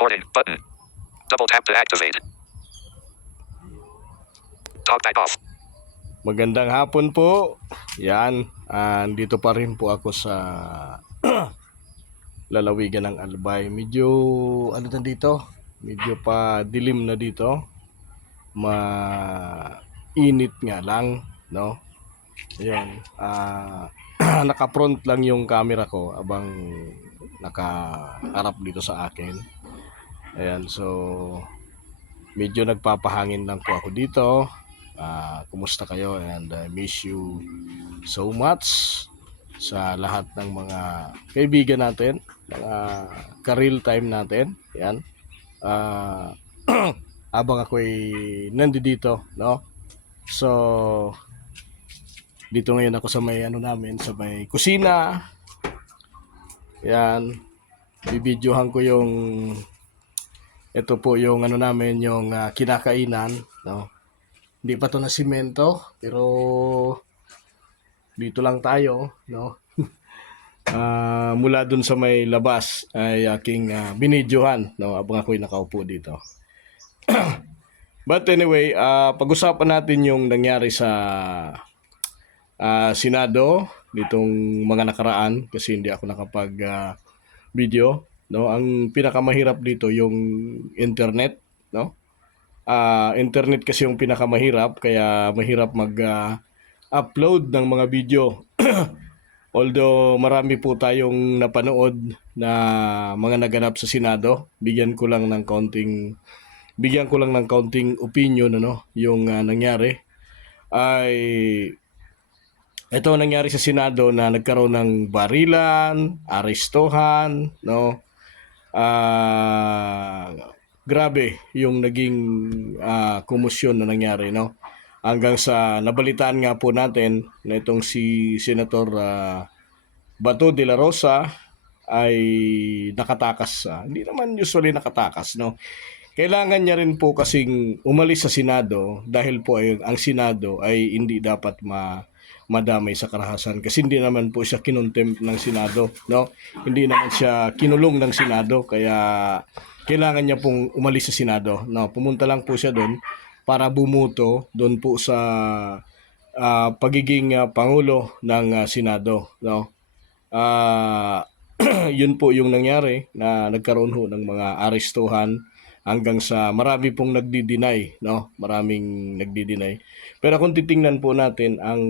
Recording button. Double tap to activate. Talkback off. Magandang hapon po. Yan, dito pa rin po ako sa lalawigan ng Albay. Medyo ano na dito? Medyo pa dilim na dito. Mainit nga lang, no? Ayan, naka-front lang yung camera ko abang nakaharap dito sa akin. Ayan, so medyo nagpapahangin lang po ako dito. Kumusta kayo? And I miss you so much sa lahat ng mga kaibigan natin, mga ka-real time natin. Yan. Habang ako'y nandito, no? So, dito ngayon ako sa may namin, sa may kusina. Yan. Bibidyohan ko yung ito po yung namin, yung kinakainan, no? Hindi pa to na simento, pero dito lang tayo, no? Mula dun sa may labas ay aking binidyohan, no? Habang ako'y nakaupo dito. But anyway, pag-usapan natin yung nangyari sa Senado ditong mga nakaraan kasi hindi ako nakapag video, no? Ang pinakamahirap dito yung internet, no? Internet kasi yung pinakamahirap, kaya mahirap mag-upload ng mga video. Although marami po tayong napanood na mga naganap sa Senado, bigyan ko lang ng kaunting opinion, yung nangyari ay ito nangyari sa Senado na nagkaroon ng barilan, arestuhan, no? Grabe yung naging komosyon na nangyari, no? Hanggang sa nabalitaan nga po natin na itong si Senator Bato de la Rosa ay nakatakas. Hindi naman usually nakatakas, no? Kailangan niya rin po kasing umalis sa Senado dahil po ang Senado ay hindi dapat madamay sa karahasan kasi hindi naman po siya kinontempt ng Senado, no? Hindi naman siya kinulong ng Senado, kaya kailangan niya pong umalis sa Senado, no? Pumunta lang po siya doon para bumuto doon po sa pagiging pangulo ng Senado, no? Yun po yung nangyari na nagkaroon ho ng mga arestuhan hanggang sa marami pong nagdi-deny, no? Maraming nagdi-deny. Pero kung titingnan po natin, ang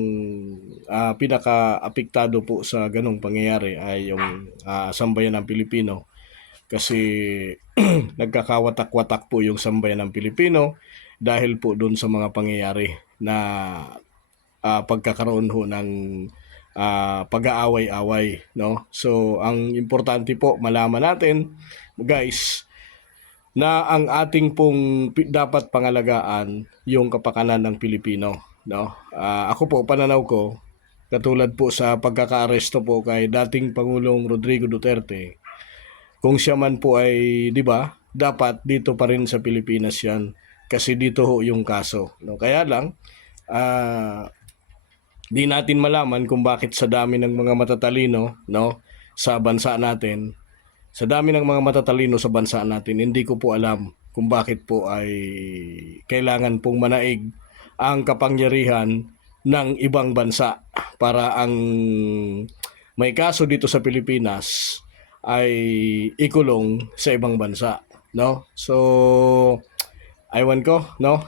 pinaka-apektado po sa ganong pangyayari ay yung sambayan ng Pilipino. Kasi nagkakawatak-watak po yung sambayan ng Pilipino dahil po doon sa mga pangyayari na pagkakaroon ho ng pag-aaway-away, no? So, ang importante po malaman natin, guys, na ang ating pong dapat pangalagaan yung kapakanan ng Pilipino, no? Ako po, pananaw ko, katulad po sa pagkakaaresto po kay dating Pangulong Rodrigo Duterte, kung siya man po ay, di ba, dapat dito pa rin sa Pilipinas yan kasi dito ho yung kaso, no? Kaya lang, di natin malaman kung bakit sa dami ng mga matatalino, no, sa bansa natin, sa dami ng mga matatalino sa bansa natin, hindi ko po alam kung bakit po ay kailangan pong manaig ang kapangyarihan ng ibang bansa para ang may kaso dito sa Pilipinas ay ikulong sa ibang bansa, no? So, aywan ko, no?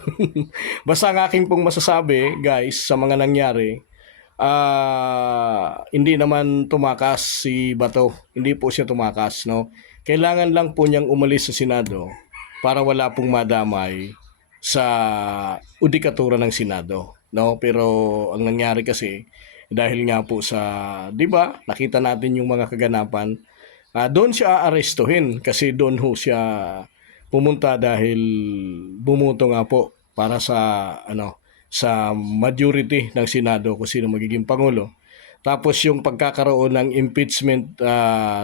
Basta ang aking pong masasabi, guys, sa mga nangyari, hindi naman tumakas si Bato. Hindi po siya tumakas, no? Kailangan lang po niyang umalis sa Senado para wala pong madamay sa udikatura ng Senado, no? Pero ang nangyari kasi dahil nga po sa, 'di ba? Nakita natin yung mga kaganapan. Doon siya aarestuhin kasi doon ho siya pumunta dahil bumuto nga po para sa sa majority ng Senado kung sino magiging Pangulo. Tapos yung pagkakaroon ng impeachment,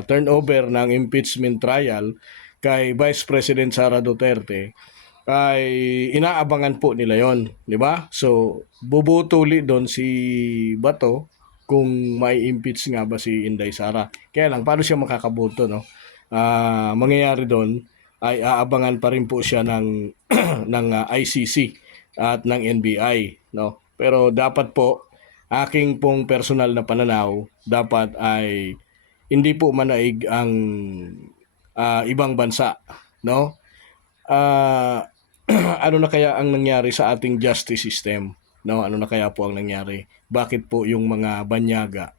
turnover ng impeachment trial kay Vice President Sara Duterte, ay inaabangan po nila yon, di ba? So, bubuto ulit doon si Bato kung may impeach nga ba si Inday Sara. Kaya lang, paano siya makakaboto, no? Mangyayari doon, ay aabangan pa rin po siya ng ng ICC at ng NBI, no? Pero dapat po aking pong personal na pananaw, dapat ay hindi po manaig ang ibang bansa, no? Ah, ano na kaya ang nangyari sa ating justice system, no? Ano na kaya po ang nangyari? Bakit po yung mga banyaga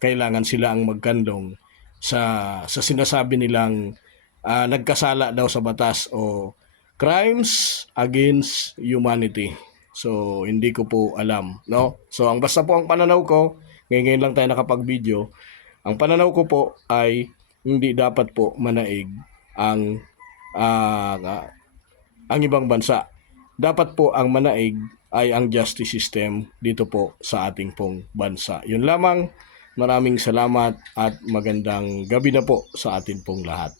kailangan sila ang magkandong sa sinasabi nilang nagkasala daw sa batas o crimes against humanity. So hindi ko po alam, no? So ang basta po ang pananaw ko, ngayon lang tayo nakapag-video. Ang pananaw ko po ay hindi dapat po manaig ang ah, ang ibang bansa. Dapat po ang manaig ay ang justice system dito po sa ating pong bansa. Yun lamang, maraming salamat at magandang gabi na po sa atin pong lahat.